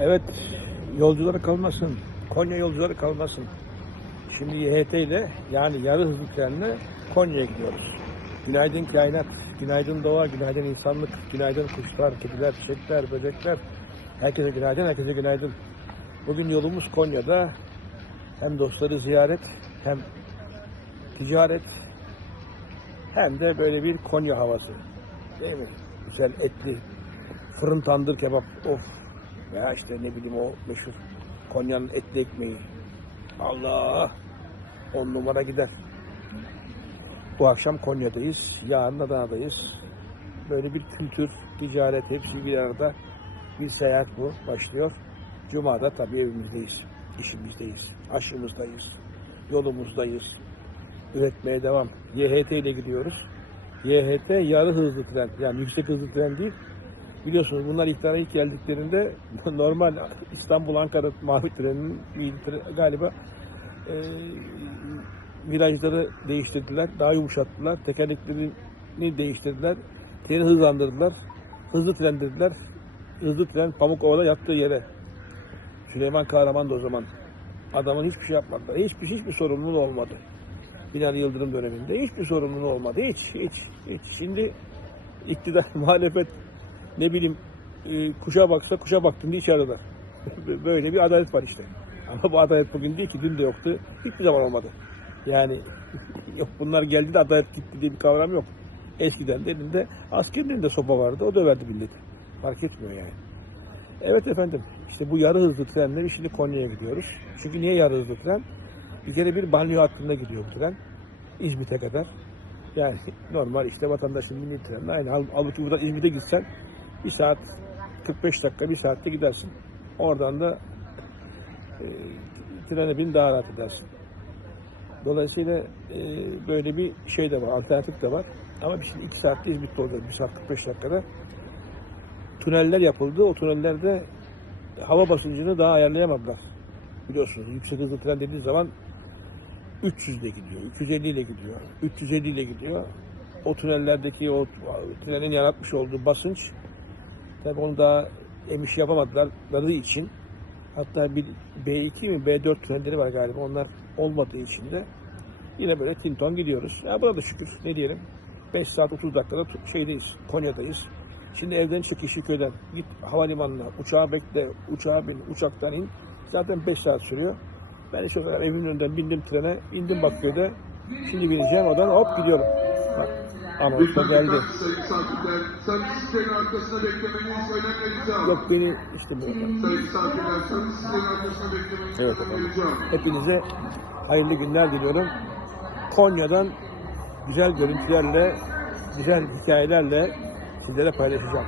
Evet, yolcuları kalmasın. Konya yolcuları kalmasın. Şimdi YHT ile yani yarı hızlı trenle Konya'ya gidiyoruz. Günaydın kainat, günaydın doğa, günaydın insanlık, günaydın kuşlar, kediler, çiçekler, böcekler. Herkese günaydın, herkese günaydın. Bugün yolumuz Konya'da. Hem dostları ziyaret, hem ticaret, hem de böyle bir Konya havası. Değil mi? Güzel etli, fırın tandır kebap. Of. Ya işte ne bileyim o meşhur Konya'nın etli ekmeği. Allah! On numara gider. Bu akşam Konya'dayız. Yarın Adana'dayız. Böyle bir kültür, ticaret hepsi bir arada. Bir seyahat bu başlıyor. Cuma'da tabii evimizdeyiz. işimizdeyiz. Aşımızdayız. Yolumuzdayız. Üretmeye devam. YHT ile gidiyoruz. YHT yarı hızlı tren. Yani yüksek hızlı tren değil. Biliyorsunuz bunlar iktidara ilk geldiklerinde normal İstanbul Ankara mavi treninin galiba e, virajları değiştirdiler, daha yumuşattılar, tekerleklerini değiştirdiler, treni hızlandırdılar, hızlı tren dediler. Hızlı tren Pamukova'da yattığı yere. Süleyman Kahraman da o zaman. Adamın hiçbir şey yapmadılar. Hiçbir hiçbir sorumluluğu olmadı. Binali Yıldırım döneminde hiçbir sorumluluğu olmadı. Hiç, hiç, hiç. Şimdi iktidar, muhalefet ne bileyim e, kuşa baksa kuşa baktın diye içeride. Böyle bir adalet var işte. Ama bu adalet bugün değil ki dün de yoktu. Hiçbir zaman olmadı. Yani yok bunlar geldi de adalet gitti diye bir kavram yok. Eskiden de elinde askerin elinde sopa vardı. O döverdi milleti. Fark etmiyor yani. Evet efendim. işte bu yarı hızlı trenle şimdi Konya'ya gidiyoruz. Çünkü niye yarı hızlı tren? Bir kere bir banyo hattında gidiyor bu tren. İzmit'e kadar. Yani normal işte vatandaşın mini trenle aynı. Hal- Halbuki buradan İzmit'e gitsen bir saat 45 dakika bir saatte gidersin. Oradan da e, trene bin daha rahat edersin. Dolayısıyla e, böyle bir şey de var, alternatif de var. Ama biz şimdi 2 saatte İzmit'te olacağız. 1 saat 45 dakikada. Tüneller yapıldı. O tünellerde hava basıncını daha ayarlayamadılar. Biliyorsunuz yüksek hızlı tren dediği zaman 300 ile gidiyor, 350 ile gidiyor, 350 ile gidiyor. O tünellerdeki o trenin yaratmış olduğu basınç tabi onu daha emiş yapamadıkları için hatta bir B2 mi B4 tünelleri var galiba onlar olmadığı için de yine böyle tinton gidiyoruz. Ya burada şükür ne diyelim 5 saat 30 dakikada şeydeyiz, Konya'dayız. Şimdi evden çık Yeşilköy'den git havalimanına, uçağa bekle, uçağa bin, uçaktan in. Zaten 5 saat sürüyor. Ben işte evimin önünden bindim trene, indim Bakırköy'de. Şimdi bineceğim oradan hop gidiyorum. Bak, anons da Lütfen geldi. Yok beni işte bu. Evet efendim. Hepinize hayırlı günler diliyorum. Konya'dan güzel görüntülerle, güzel hikayelerle sizlere paylaşacağım.